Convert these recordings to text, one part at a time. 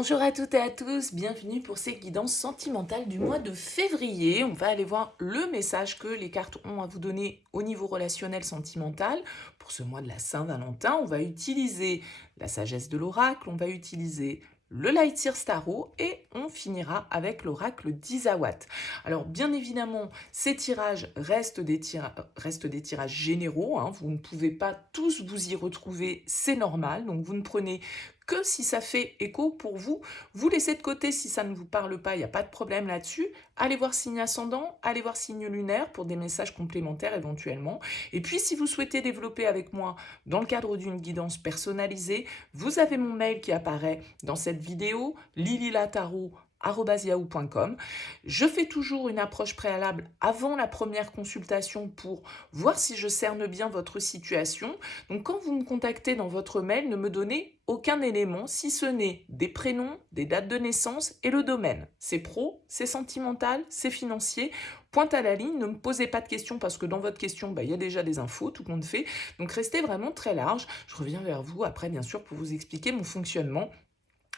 Bonjour à toutes et à tous, bienvenue pour ces guidances sentimentales du mois de février. On va aller voir le message que les cartes ont à vous donner au niveau relationnel sentimental. Pour ce mois de la Saint-Valentin, on va utiliser la sagesse de l'oracle, on va utiliser le Lightseer Tarot et on finira avec l'oracle d'Isawat. Alors bien évidemment, ces tirages restent des tirages généraux, hein. Vous ne pouvez pas tous vous y retrouver, c'est normal, donc vous ne prenez que si ça fait écho pour vous. Vous laissez de côté si ça ne vous parle pas, il n'y a pas de problème là-dessus. Allez voir signe ascendant, allez voir signe lunaire pour des messages complémentaires éventuellement. Et puis si vous souhaitez développer avec moi dans le cadre d'une guidance personnalisée, vous avez mon mail qui apparaît dans cette vidéo, lililatarot@yahoo.com. Je fais toujours une approche préalable avant la première consultation pour voir si je cerne bien votre situation. Donc quand vous me contactez dans votre mail, ne me donnez aucun élément si ce n'est des prénoms, des dates de naissance et le domaine. C'est pro, c'est sentimental, c'est financier. Pointe à la ligne, ne me posez pas de questions parce que dans votre question, il y a déjà des infos, tout compte fait. Donc restez vraiment très large. Je reviens vers vous après, bien sûr, pour vous expliquer mon fonctionnement.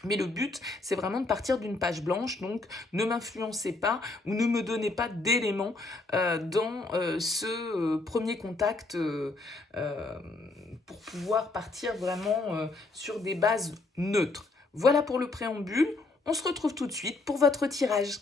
Mais le but, c'est vraiment de partir d'une page blanche, donc ne m'influencez pas ou ne me donnez pas d'éléments dans ce premier contact pour pouvoir partir vraiment sur des bases neutres. Voilà pour le préambule, on se retrouve tout de suite pour votre tirage.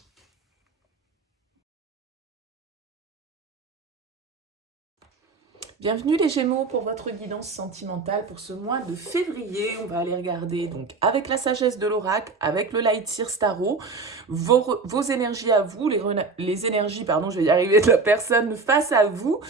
Bienvenue les Gémeaux pour votre guidance sentimentale pour ce mois de février. On va aller regarder donc avec la sagesse de l'oracle, avec le Lightseer Tarot, vos énergies à vous, les énergies, pardon, je vais y arriver, de la personne face à vous,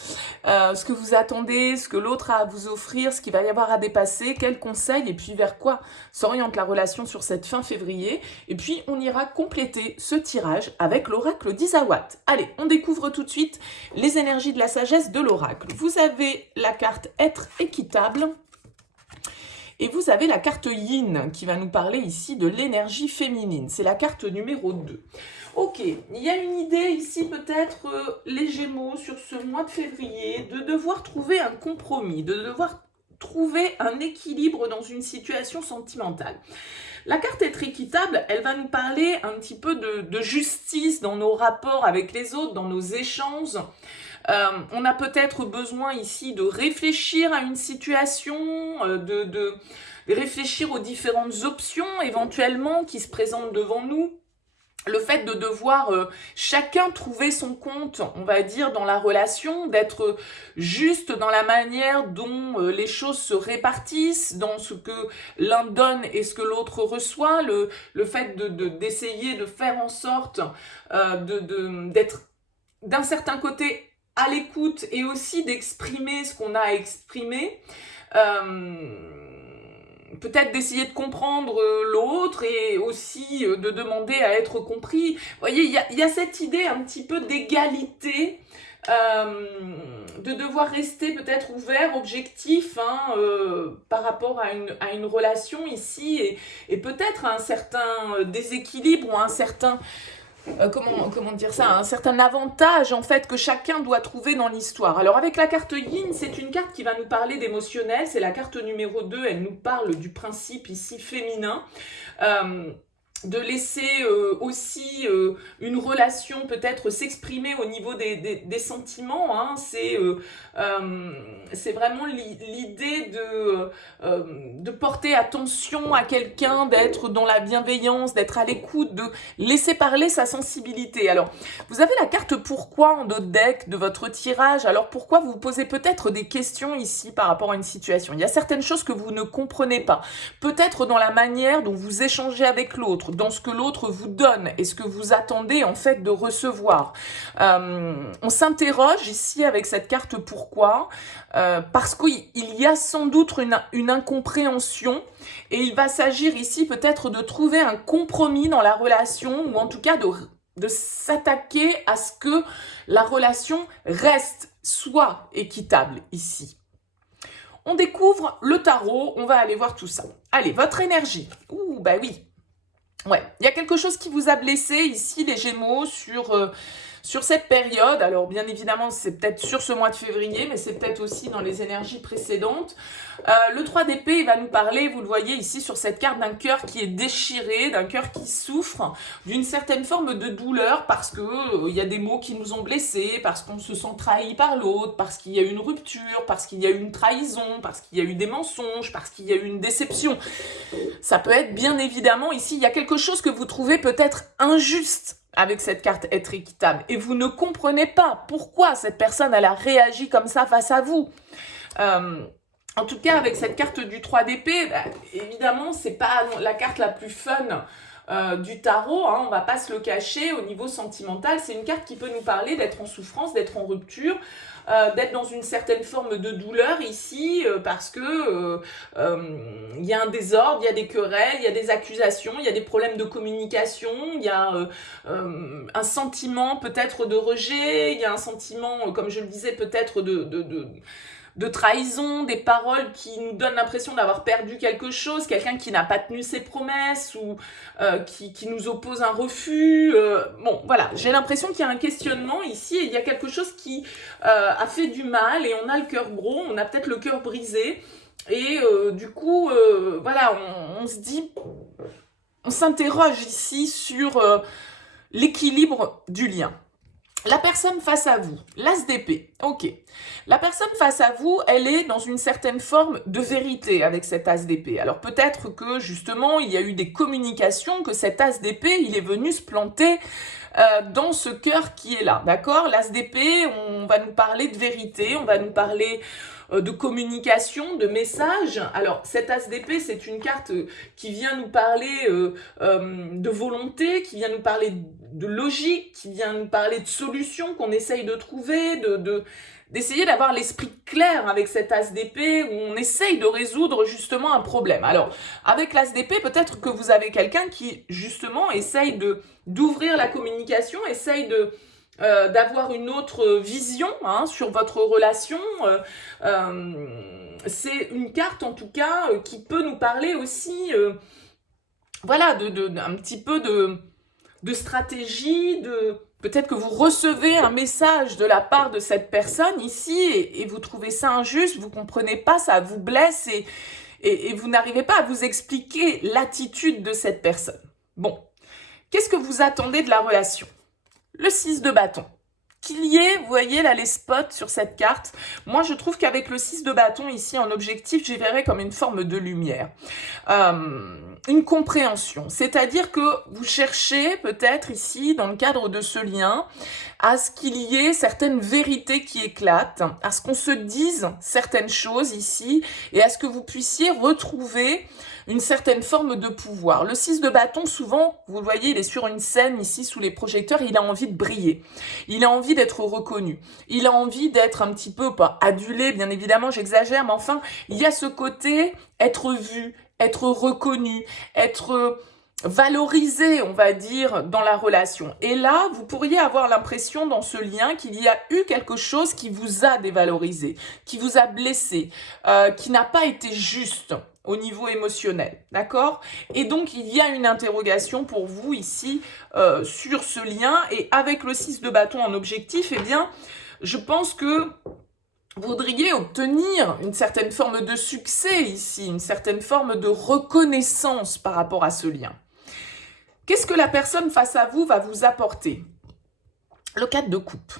ce que vous attendez, ce que l'autre a à vous offrir, ce qu'il va y avoir à dépasser, quels conseils et puis vers quoi s'oriente la relation sur cette fin février. Et puis on ira compléter ce tirage avec l'oracle d'Isawat. Allez, on découvre tout de suite les énergies de la sagesse de l'oracle. Vous avez la carte être équitable et vous avez la carte yin qui va nous parler ici de l'énergie féminine. C'est la carte numéro 2. Ok, il y a une idée ici peut-être les Gémeaux sur ce mois de février de devoir trouver un compromis, de devoir trouver un équilibre dans une situation sentimentale. La carte être équitable, elle va nous parler un petit peu de justice dans nos rapports avec les autres, dans nos échanges. On a peut-être besoin ici de réfléchir à une situation, de réfléchir aux différentes options éventuellement qui se présentent devant nous. Le fait de devoir chacun trouver son compte, on va dire, dans la relation, d'être juste dans la manière dont les choses se répartissent, dans ce que l'un donne et ce que l'autre reçoit, le fait d'essayer de faire en sorte d'être d'un certain côté à l'écoute et aussi d'exprimer ce qu'on a à exprimer. Peut-être d'essayer de comprendre l'autre et aussi de demander à être compris. Vous voyez, il y a cette idée un petit peu d'égalité, de devoir rester peut-être ouvert, objectif par rapport à une relation ici et peut-être un certain déséquilibre ou un certain... comment dire ça, un certain avantage en fait que chacun doit trouver dans l'histoire. Alors avec la carte Yin, c'est une carte qui va nous parler d'émotionnel, c'est la carte numéro 2, elle nous parle du principe ici féminin. De laisser aussi une relation peut-être s'exprimer au niveau des sentiments, hein. C'est vraiment l'idée de porter attention à quelqu'un, d'être dans la bienveillance, d'être à l'écoute, de laisser parler sa sensibilité. Alors, vous avez la carte pourquoi en d'autres deck de votre tirage. Alors, pourquoi vous vous posez peut-être des questions ici par rapport à une situation. Il y a certaines choses que vous ne comprenez pas. Peut-être dans la manière dont vous échangez avec l'autre, dans ce que l'autre vous donne et ce que vous attendez en fait de recevoir. On s'interroge ici avec cette carte pourquoi, parce qu'il y a sans doute une incompréhension et il va s'agir ici peut-être de trouver un compromis dans la relation ou en tout cas de s'attaquer à ce que la relation soit équitable ici. On découvre le tarot, on va aller voir tout ça. Allez, votre énergie. Ouh, bah oui. Ouais, il y a quelque chose qui vous a blessé ici, les Gémeaux, sur sur cette période, alors bien évidemment c'est peut-être sur ce mois de février, mais c'est peut-être aussi dans les énergies précédentes, le 3 d'épée, il va nous parler, vous le voyez ici sur cette carte, d'un cœur qui est déchiré, d'un cœur qui souffre, d'une certaine forme de douleur parce que il y a des mots qui nous ont blessés, parce qu'on se sent trahi par l'autre, parce qu'il y a eu une rupture, parce qu'il y a eu une trahison, parce qu'il y a eu des mensonges, parce qu'il y a eu une déception. Ça peut être bien évidemment ici, il y a quelque chose que vous trouvez peut-être injuste avec cette carte être équitable et vous ne comprenez pas pourquoi cette personne elle a réagi comme ça face à vous. En tout cas, avec cette carte du 3 d'épée, bah, évidemment, c'est pas la carte la plus fun du tarot, hein, on va pas se le cacher. Au niveau sentimental, c'est une carte qui peut nous parler d'être en souffrance, d'être en rupture, d'être dans une certaine forme de douleur ici, parce que il y a un désordre, il y a des querelles, il y a des accusations, il y a des problèmes de communication, il y a un sentiment peut-être de rejet, il y a un sentiment, comme je le disais, peut-être de trahison, des paroles qui nous donnent l'impression d'avoir perdu quelque chose, quelqu'un qui n'a pas tenu ses promesses ou qui nous oppose un refus. Bon, voilà, j'ai l'impression qu'il y a un questionnement ici et il y a quelque chose qui a fait du mal et on a le cœur gros, on a peut-être le cœur brisé et du coup, voilà, on se dit, on s'interroge ici sur l'équilibre du lien. La personne face à vous, l'as d'épée, ok. La personne face à vous, elle est dans une certaine forme de vérité avec cet as d'épée. Alors peut-être que justement, il y a eu des communications, que cet as d'épée, il est venu se planter dans ce cœur qui est là, d'accord? L'as d'épée, on va nous parler de vérité, on va nous parler de communication, de message. Alors, cet as d'épée, c'est une carte qui vient nous parler de volonté, qui vient nous parler de logique, qui vient nous parler de solutions qu'on essaye de trouver, d'essayer d'avoir l'esprit clair avec cet as d'épée où on essaye de résoudre justement un problème. Alors, avec l'as d'épée, peut-être que vous avez quelqu'un qui justement essaye d'ouvrir la communication, essaye d'avoir une autre vision sur votre relation. C'est une carte en tout cas qui peut nous parler aussi voilà, un petit peu de stratégie, peut-être que vous recevez un message de la part de cette personne ici et vous trouvez ça injuste, vous comprenez pas, ça vous blesse et vous n'arrivez pas à vous expliquer l'attitude de cette personne. Bon, qu'est-ce que vous attendez de la relation? Le 6 de bâton. Qu'il y ait, vous voyez là les spots sur cette carte, moi je trouve qu'avec le 6 de bâton ici en objectif, j'y verrais comme une forme de lumière, une compréhension, c'est-à-dire que vous cherchez peut-être ici dans le cadre de ce lien à ce qu'il y ait certaines vérités qui éclatent, à ce qu'on se dise certaines choses ici et à ce que vous puissiez retrouver une certaine forme de pouvoir. Le 6 de bâton, souvent, vous le voyez, il est sur une scène ici sous les projecteurs, il a envie de briller. Il a envie d'être reconnu. Il a envie d'être un petit peu, pas adulé, bien évidemment, j'exagère, mais enfin, il y a ce côté être vu, être reconnu, être valorisé, on va dire, dans la relation. Et là, vous pourriez avoir l'impression dans ce lien qu'il y a eu quelque chose qui vous a dévalorisé, qui vous a blessé, qui n'a pas été juste au niveau émotionnel, d'accord? Et donc, il y a une interrogation pour vous ici sur ce lien. Et avec le 6 de bâton en objectif, eh bien, je pense que vous voudriez obtenir une certaine forme de succès ici, une certaine forme de reconnaissance par rapport à ce lien. Qu'est-ce que la personne face à vous va vous apporter? Le 4 de coupe.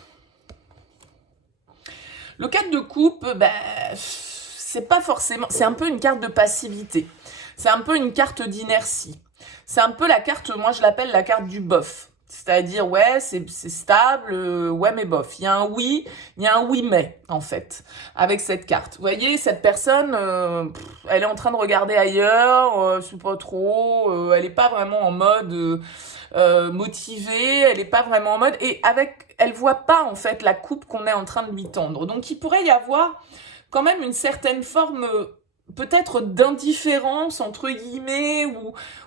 Le 4 de coupe, ben, c'est pas forcément... C'est un peu une carte de passivité. C'est un peu une carte d'inertie. C'est un peu la carte, moi je l'appelle la carte du bof. C'est-à-dire, ouais, c'est stable, ouais, mais bof. Il y a un oui mais, en fait, avec cette carte. Vous voyez, cette personne, elle est en train de regarder ailleurs, je sais pas trop, elle est pas vraiment en mode motivée, elle est pas vraiment en mode... Et elle voit pas, en fait, la coupe qu'on est en train de lui tendre. Donc, il pourrait y avoir quand même une certaine forme... peut-être d'indifférence, entre guillemets,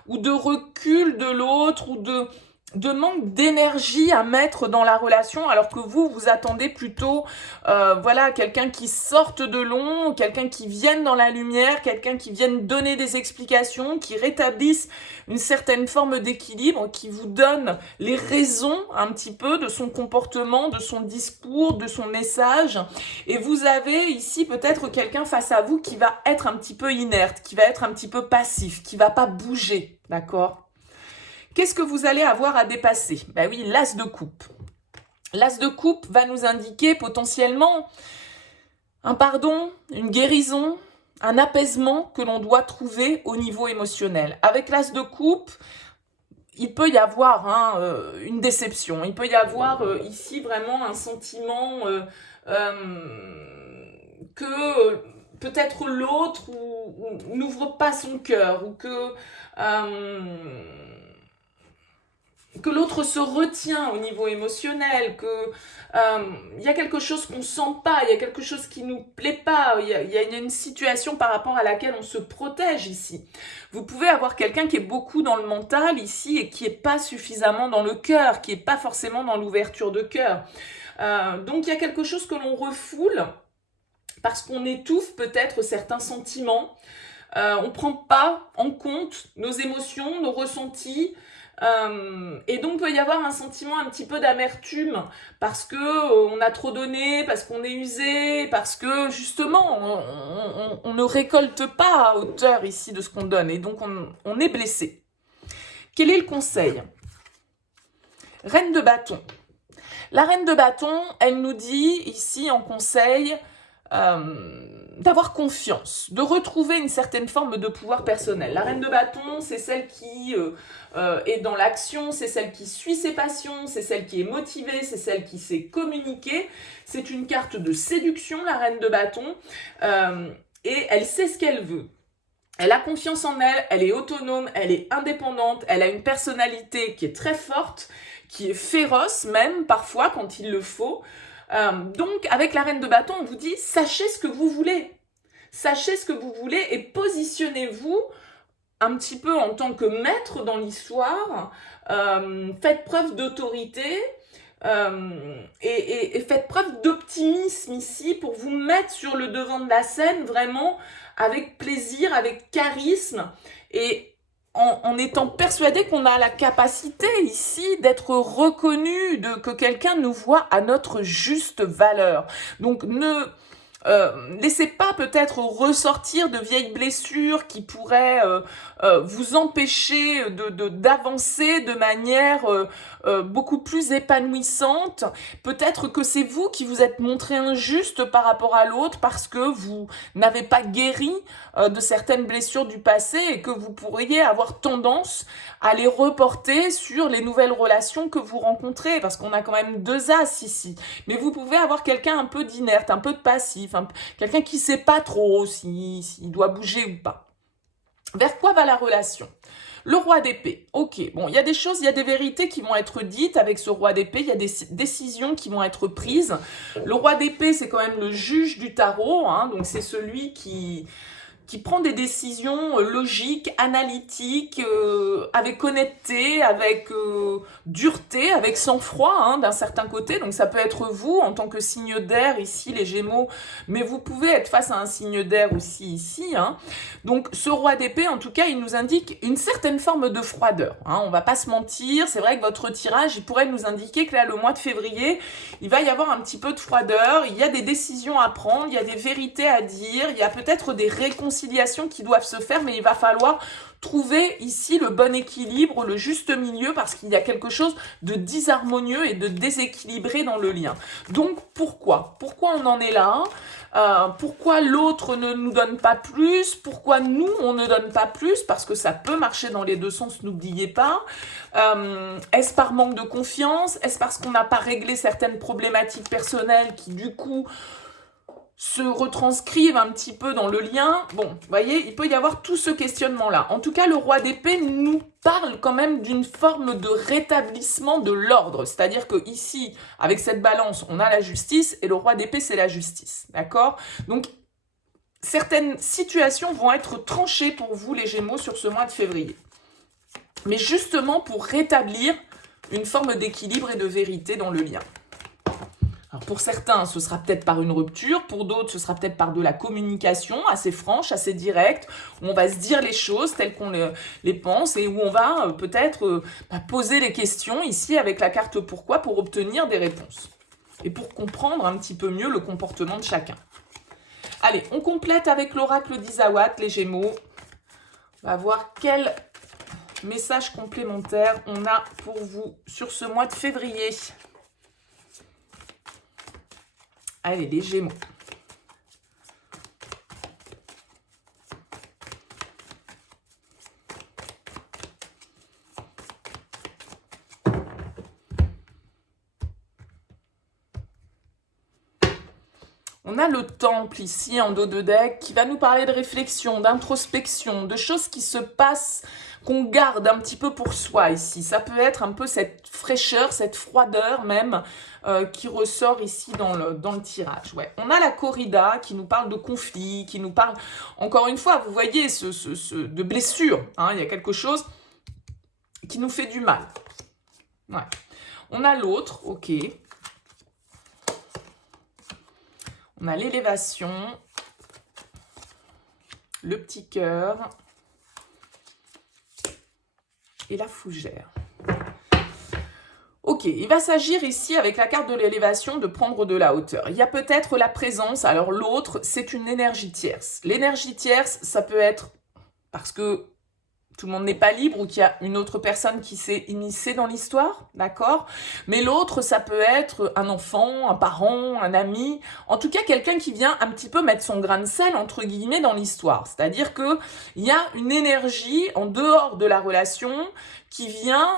ou de recul de l'autre, ou de manque d'énergie à mettre dans la relation, alors que vous attendez plutôt, voilà, quelqu'un qui sorte de l'ombre, quelqu'un qui vienne dans la lumière, quelqu'un qui vienne donner des explications, qui rétablisse une certaine forme d'équilibre, qui vous donne les raisons un petit peu de son comportement, de son discours, de son message. Et vous avez ici peut-être quelqu'un face à vous qui va être un petit peu inerte, qui va être un petit peu passif, qui va pas bouger, d'accord ? Qu'est-ce que vous allez avoir à dépasser? Ben oui, l'as de coupe. L'as de coupe va nous indiquer potentiellement un pardon, une guérison, un apaisement que l'on doit trouver au niveau émotionnel. Avec l'as de coupe, il peut y avoir une déception. Il peut y avoir ici vraiment un sentiment que peut-être l'autre n'ouvre pas son cœur ou que l'autre se retient au niveau émotionnel, que y a quelque chose qu'on sent pas, il y a quelque chose qui nous plaît pas, il y a une situation par rapport à laquelle on se protège ici. Vous pouvez avoir quelqu'un qui est beaucoup dans le mental ici et qui est pas suffisamment dans le cœur, qui est pas forcément dans l'ouverture de cœur. Donc il y a quelque chose que l'on refoule parce qu'on étouffe peut-être certains sentiments. On prend pas en compte nos émotions, nos ressentis. Et donc, il peut y avoir un sentiment un petit peu d'amertume parce que on a trop donné, parce qu'on est usé, parce que justement, on ne récolte pas à hauteur ici de ce qu'on donne et donc on est blessé. Quel est le conseil? Reine de bâton. La reine de bâton, elle nous dit ici en conseil d'avoir confiance, de retrouver une certaine forme de pouvoir personnel. La reine de bâton, c'est celle qui est dans l'action, c'est celle qui suit ses passions, c'est celle qui est motivée, c'est celle qui sait communiquer. C'est une carte de séduction, la reine de bâton, et elle sait ce qu'elle veut. Elle a confiance en elle, elle est autonome, elle est indépendante, elle a une personnalité qui est très forte, qui est féroce même parfois quand il le faut. Donc avec la reine de bâton, on vous dit sachez ce que vous voulez. Sachez ce que vous voulez et positionnez-vous un petit peu en tant que maître dans l'histoire. Faites preuve d'autorité. Et faites preuve d'optimisme ici pour vous mettre sur le devant de la scène vraiment avec plaisir, avec charisme et en étant persuadé qu'on a la capacité ici d'être reconnu, que quelqu'un nous voit à notre juste valeur. Donc ne laissez pas peut-être ressortir de vieilles blessures qui pourraient vous empêcher d'avancer de manière beaucoup plus épanouissante. Peut-être que c'est vous qui vous êtes montré injuste par rapport à l'autre parce que vous n'avez pas guéri de certaines blessures du passé et que vous pourriez avoir tendance à les reporter sur les nouvelles relations que vous rencontrez parce qu'on a quand même 2 as ici. Mais vous pouvez avoir quelqu'un un peu d'inerte, un peu de passif, quelqu'un qui ne sait pas trop s'il doit bouger ou pas. Vers quoi va la relation? Le roi d'épée. Ok, bon, il y a des choses, il y a des vérités qui vont être dites avec ce roi d'épée, il y a des décisions qui vont être prises. Le roi d'épée, c'est quand même le juge du tarot, donc c'est celui qui prend des décisions logiques, analytiques, avec honnêteté, avec dureté, avec sang-froid d'un certain côté. Donc ça peut être vous en tant que signe d'air ici, les Gémeaux, mais vous pouvez être face à un signe d'air aussi ici. Donc ce roi d'épée, en tout cas, il nous indique une certaine forme de froideur. On va pas se mentir, c'est vrai que votre tirage, il pourrait nous indiquer que là, le mois de février, il va y avoir un petit peu de froideur, il y a des décisions à prendre, il y a des vérités à dire, il y a peut-être des réconciliations qui doivent se faire, mais il va falloir trouver ici le bon équilibre, le juste milieu, parce qu'il y a quelque chose de disharmonieux et de déséquilibré dans le lien. Donc pourquoi on en est là? Pourquoi l'autre ne nous donne pas plus? Pourquoi nous, on ne donne pas plus? Parce que ça peut marcher dans les deux sens, n'oubliez pas. Est-ce par manque de confiance? Est-ce parce qu'on n'a pas réglé certaines problématiques personnelles qui, du coup, se retranscrivent un petit peu dans le lien? Bon, vous voyez, il peut y avoir tout ce questionnement-là. En tout cas, le roi d'épée nous parle quand même d'une forme de rétablissement de l'ordre. C'est-à-dire que ici, avec cette balance, on a la justice et le roi d'épée, c'est la justice. D'accord? Donc, certaines situations vont être tranchées pour vous, les Gémeaux, sur ce mois de février. Mais justement, pour rétablir une forme d'équilibre et de vérité dans le lien. Alors pour certains, ce sera peut-être par une rupture, pour d'autres, ce sera peut-être par de la communication assez franche, assez directe, où on va se dire les choses telles qu'on les pense et où on va peut-être poser les questions ici avec la carte pourquoi pour obtenir des réponses et pour comprendre un petit peu mieux le comportement de chacun. Allez, on complète avec l'oracle d'Isawat, les Gémeaux. On va voir quel message complémentaire on a pour vous sur ce mois de février. Allez, les Gémeaux. On a le temple ici en dos de deck qui va nous parler de réflexion, d'introspection, de choses qui se passent, qu'on garde un petit peu pour soi ici. Ça peut être un peu cette fraîcheur, cette froideur même qui ressort ici dans le tirage. Ouais. On a la corrida qui nous parle de conflit, qui nous parle, encore une fois, vous voyez, de blessure. Hein, il y a quelque chose qui nous fait du mal. Ouais. On a l'autre, ok. On a l'élévation, le petit cœur et la fougère. Ok, il va s'agir ici, avec la carte de l'élévation, de prendre de la hauteur. Il y a peut-être la présence, alors l'autre, c'est une énergie tierce. L'énergie tierce, ça peut être parce que tout le monde n'est pas libre ou qu'il y a une autre personne qui s'est immiscée dans l'histoire, d'accord? Mais l'autre, ça peut être un enfant, un parent, un ami, en tout cas quelqu'un qui vient un petit peu mettre son grain de sel, entre guillemets, dans l'histoire. C'est-à-dire qu'il y a une énergie en dehors de la relation qui vient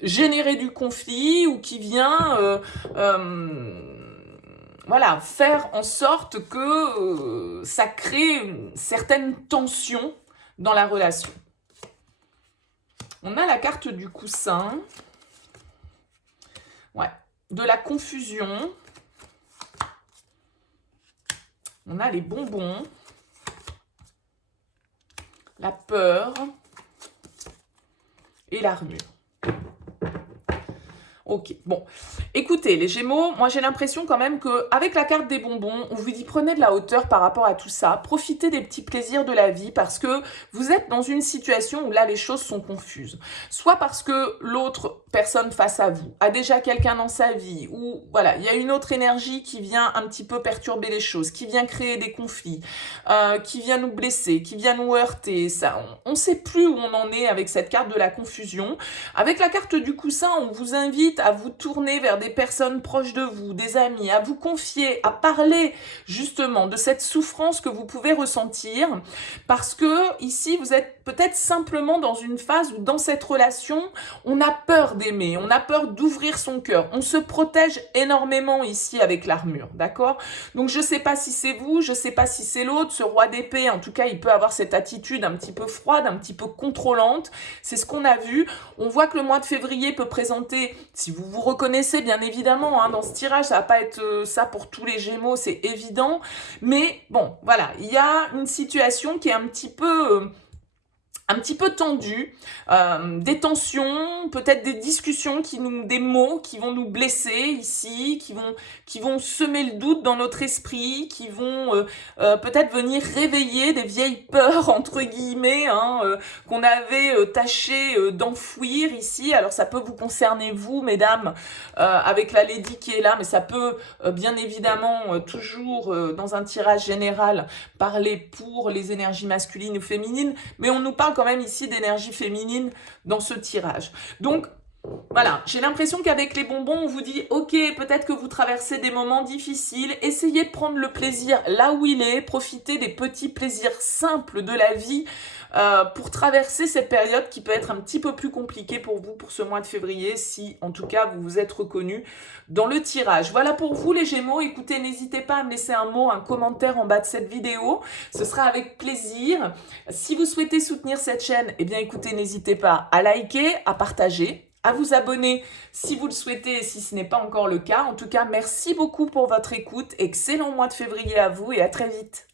générer du conflit ou qui vient voilà, faire en sorte que ça crée une certaine tension dans la relation. On a la carte du coussin, ouais, de la confusion. On a les bonbons, la peur et l'armure. Ok, bon. Écoutez, les Gémeaux, moi j'ai l'impression quand même qu'avec la carte des bonbons, on vous dit prenez de la hauteur par rapport à tout ça, profitez des petits plaisirs de la vie parce que vous êtes dans une situation où là les choses sont confuses. Soit parce que l'autre personne face à vous a déjà quelqu'un dans sa vie, ou voilà, il y a une autre énergie qui vient un petit peu perturber les choses, qui vient créer des conflits, qui vient nous blesser, qui vient nous heurter. Ça, on ne sait plus où on en est avec cette carte de la confusion. Avec la carte du coussin, on vous invite à vous tourner vers des personnes proches de vous, des amis, à vous confier, à parler justement de cette souffrance que vous pouvez ressentir parce que ici vous êtes peut-être simplement dans une phase où dans cette relation on a peur d'aimer, on a peur d'ouvrir son cœur, on se protège énormément ici avec l'armure, d'accord? Donc je sais pas si c'est vous, je sais pas si c'est l'autre, ce roi d'épée, en tout cas il peut avoir cette attitude un petit peu froide, un petit peu contrôlante, c'est ce qu'on a vu. On voit que le mois de février peut présenter, si vous vous reconnaissez bien évidemment, hein, dans ce tirage, ça va pas être ça pour tous les Gémeaux, c'est évident, mais bon, voilà, il y a une situation qui est un petit peu tendu, des tensions, peut-être des discussions, des mots qui vont nous blesser ici, qui vont semer le doute dans notre esprit, qui vont peut-être venir réveiller des vieilles peurs, entre guillemets, hein, qu'on avait tâché d'enfouir ici. Alors ça peut vous concerner vous, mesdames, avec la Lady qui est là, mais ça peut bien évidemment toujours dans un tirage général parler pour les énergies masculines ou féminines, mais on nous parle quand même ici d'énergie féminine dans ce tirage. Donc, voilà, j'ai l'impression qu'avec les bonbons, on vous dit « Ok, peut-être que vous traversez des moments difficiles, essayez de prendre le plaisir là où il est, profitez des petits plaisirs simples de la vie pour traverser cette période qui peut être un petit peu plus compliquée pour vous pour ce mois de février, si en tout cas vous vous êtes reconnu dans le tirage. » Voilà pour vous les Gémeaux, écoutez, n'hésitez pas à me laisser un mot, un commentaire en bas de cette vidéo, ce sera avec plaisir. Si vous souhaitez soutenir cette chaîne, eh bien écoutez, n'hésitez pas à liker, à partager, à vous abonner si vous le souhaitez et si ce n'est pas encore le cas. En tout cas, merci beaucoup pour votre écoute. Excellent mois de février à vous et à très vite.